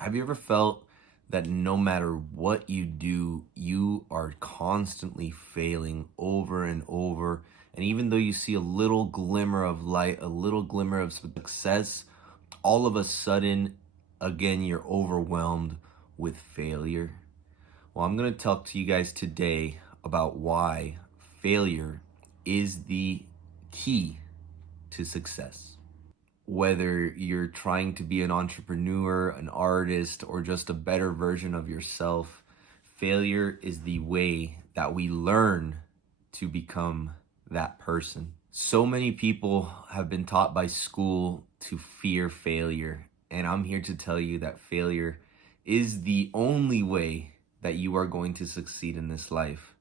Have you ever felt that no matter what you do, you are constantly failing over and over? And even though you see a little glimmer of light, a little glimmer of success, all of a sudden, again, you're overwhelmed with failure. Well, I'm going to talk to you guys today about why failure is the key to success. Whether you're trying to be an entrepreneur, an artist, or just a better version of yourself, failure is the way that we learn to become that person. So many people have been taught by school to fear failure, and I'm here to tell you that failure is the only way that you are going to succeed in this life.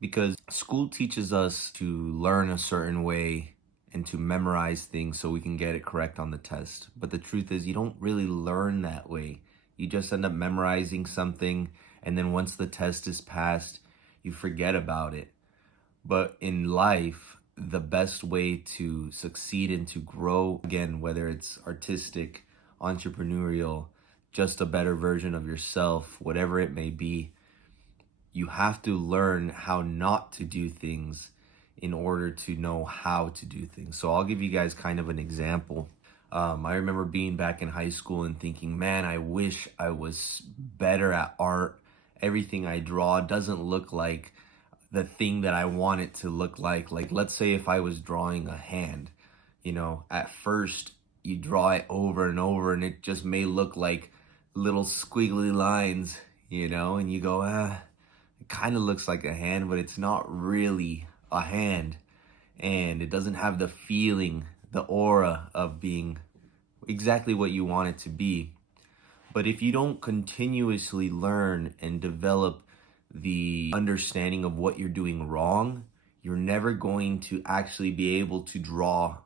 Because school teaches us to learn a certain way and to memorize things so we can get it correct on the test. But the truth is, you don't really learn that way. You just end up memorizing something, and then once the test is passed, you forget about it. But in life, the best way to succeed and to grow, again, whether it's artistic, entrepreneurial, just a better version of yourself, whatever it may be, you have to learn how not to do things in order to know how to do things. So I'll give you guys kind of an example. I remember being back in high school and thinking, man, I wish I was better at art. Everything I draw doesn't look like the thing that I want it to look like. Like, let's say if I was drawing a hand, at first you draw it over and over and it just may look like little squiggly lines, and you go, it kind of looks like a hand, but it's not really a hand. And it doesn't have the feeling, the aura of being exactly what you want it to be. But if you don't continuously learn and develop the understanding of what you're doing wrong, you're never going to actually be able to draw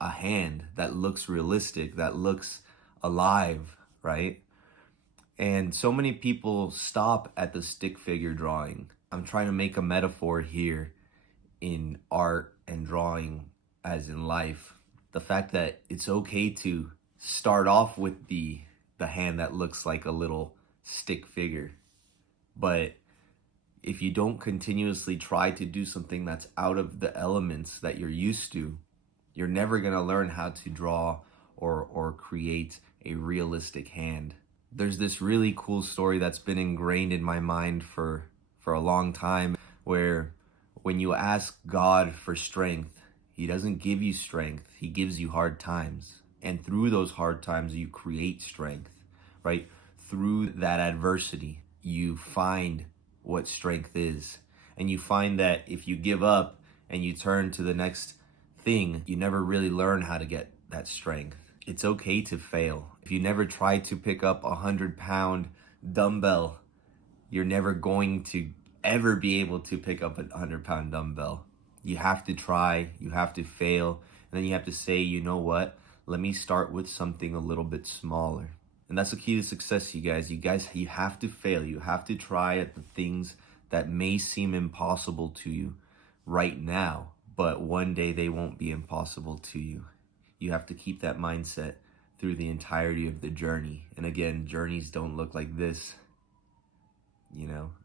a hand that looks realistic, that looks alive, right? And so many people stop at the stick figure drawing. I'm trying to make a metaphor here in art and drawing as in life. The fact that it's okay to start off with the hand that looks like a little stick figure. But if you don't continuously try to do something that's out of the elements that you're used to, you're never going to learn how to draw or create a realistic hand. There's this really cool story that's been ingrained in my mind for a long time, where when you ask God for strength, he doesn't give you strength, he gives you hard times. And through those hard times, you create strength, right? Through that adversity, you find what strength is. And you find that if you give up and you turn to the next thing, you never really learn how to get that strength. It's okay to fail. If you never try to pick up 100-pound dumbbell, you're never going to ever be able to pick up a 100-pound dumbbell. You have to try, you have to fail, and then you have to say, you know what? Let me start with something a little bit smaller. And that's the key to success, you guys. You have to fail. You have to try at the things that may seem impossible to you right now, but one day they won't be impossible to you. You have to keep that mindset through the entirety of the journey. And again, journeys don't look like this.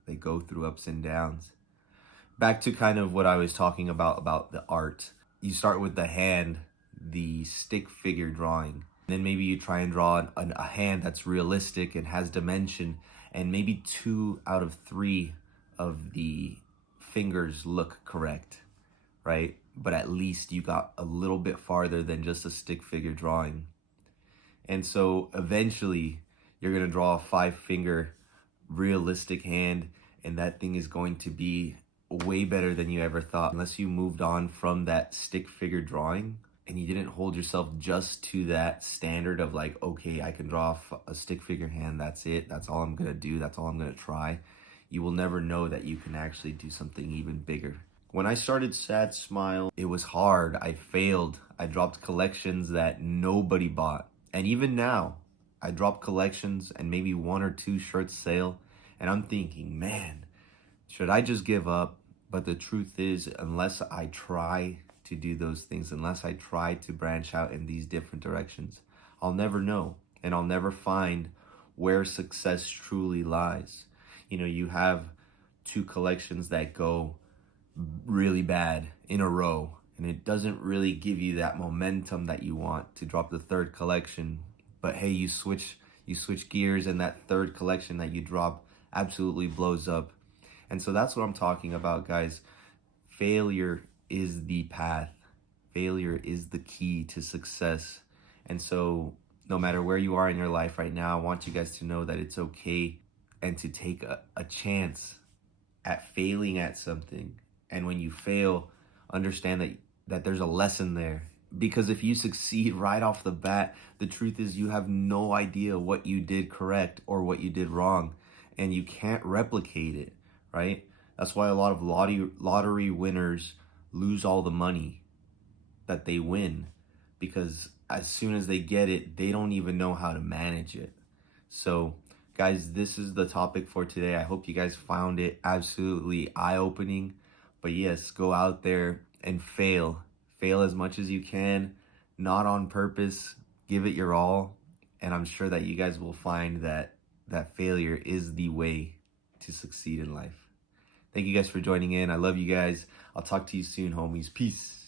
They go through ups and downs. Back to kind of what I was talking about the art. You start with the hand, the stick figure drawing. Then maybe you try and draw a hand that's realistic and has dimension, and maybe 2 out of 3 of the fingers look correct, right? But at least you got a little bit farther than just a stick figure drawing. And so eventually you're going to draw a 5-finger realistic hand, and that thing is going to be way better than you ever thought. Unless you moved on from that stick figure drawing and you didn't hold yourself just to that standard of like, okay, I can draw a stick figure hand, that's it, that's all I'm gonna do, that's all I'm gonna try, you will never know that you can actually do something even bigger. When I started Sad Smile, it was hard. I failed. I dropped collections that nobody bought. And even now, I drop collections and maybe 1 or 2 shirts sale, and I'm thinking, man, should I just give up? But the truth is, unless I try to do those things, unless I try to branch out in these different directions, I'll never know. And I'll never find where success truly lies. You know, you have two collections that go really bad in a row, and it doesn't really give you that momentum that you want to drop the third collection. But hey, you switch gears, and that third collection that you drop absolutely blows up. And so that's what I'm talking about, guys. Failure is the path. Failure is the key to success. And so no matter where you are in your life right now, I want you guys to know that it's okay and to take a chance at failing at something. And when you fail, understand that there's a lesson there. Because if you succeed right off the bat, the truth is you have no idea what you did correct or what you did wrong, and you can't replicate it, right? That's why a lot of lottery winners lose all the money that they win, because as soon as they get it, they don't even know how to manage it. So, guys, this is the topic for today. I hope you guys found it absolutely eye-opening. But yes, go out there and fail. Fail as much as you can, not on purpose. Give it your all. And I'm sure that you guys will find that failure is the way to succeed in life. Thank you guys for joining in. I love you guys. I'll talk to you soon, homies. Peace.